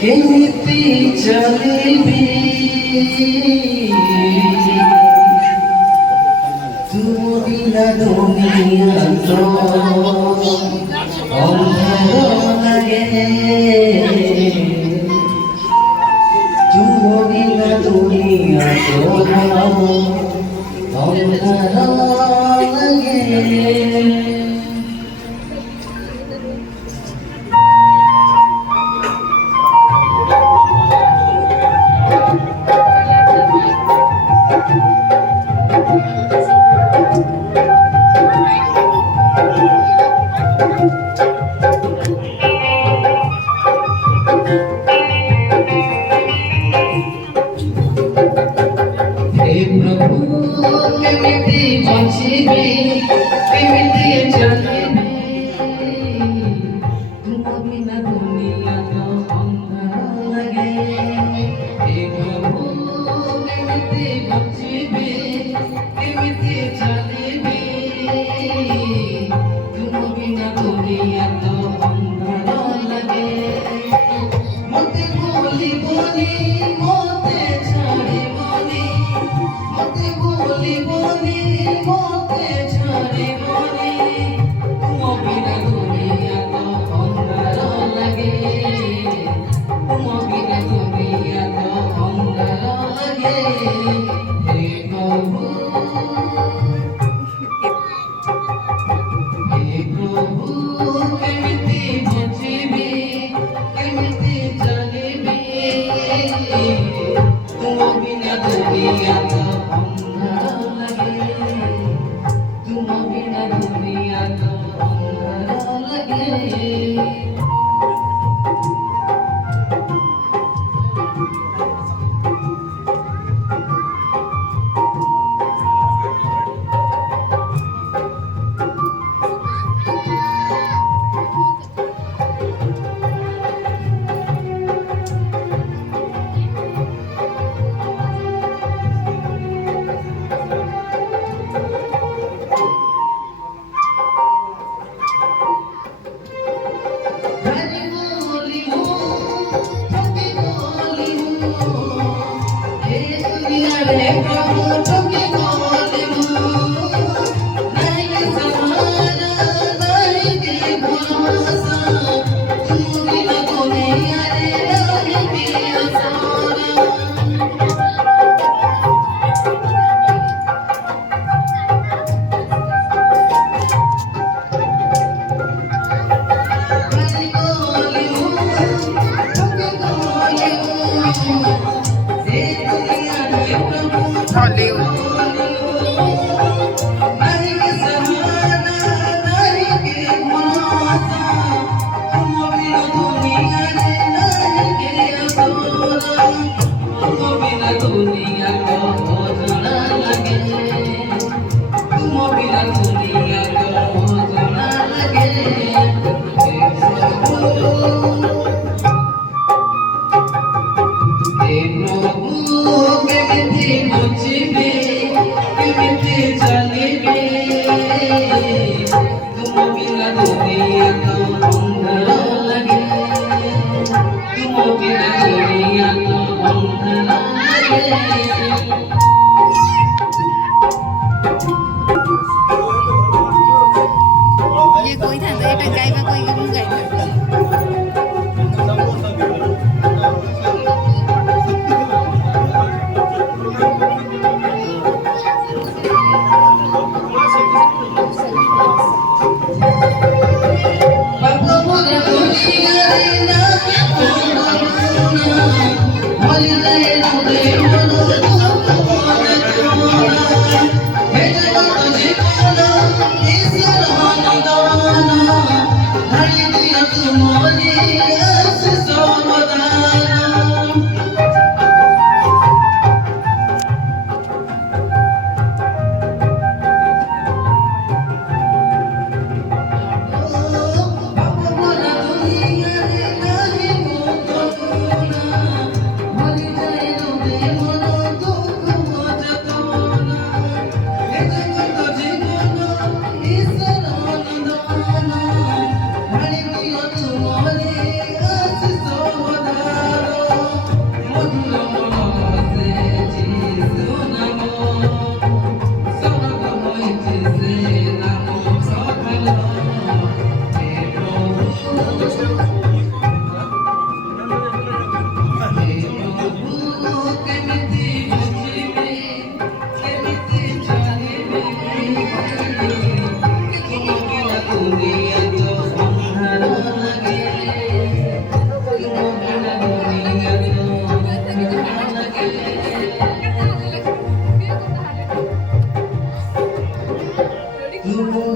কেমিতি চলিবি তুম বিনা দুনিয়া তো অন্ধকার লাগে তুম বিনা দুনিয়া তো অন্ধকার লাগে। কেমিতি বঞ্চিবি কেমিতি চলিবি তুম বিনা দুনিয়া তো অন্ধকার লাগে। হে প্রভু কেমিতি বঞ্চিবি কেমিতি চলিবি তুম বিনা দুনিয়া তো অন্ধকার লাগে। মতে বলিবনি মতে ছাড়িবনি মতে বলিবনি মতে ছাড়িবনি তুম বিনা দুনিয়া তো অন্ধকার লাগে। তুম বিনা দুনিয়া তো অন্ধকার লাগে। হে প্রভু হে প্রভু কেমিতি বঞ্চিবি কেমিতি চলিবি তুম বিনা দুনিয়া তো অন্ধকার লাগে। তুম বিনা দুনিয়া তো অন্ধকার লাগে। ये कोई था तो এটা গাইবা কই গাইবা प्रभु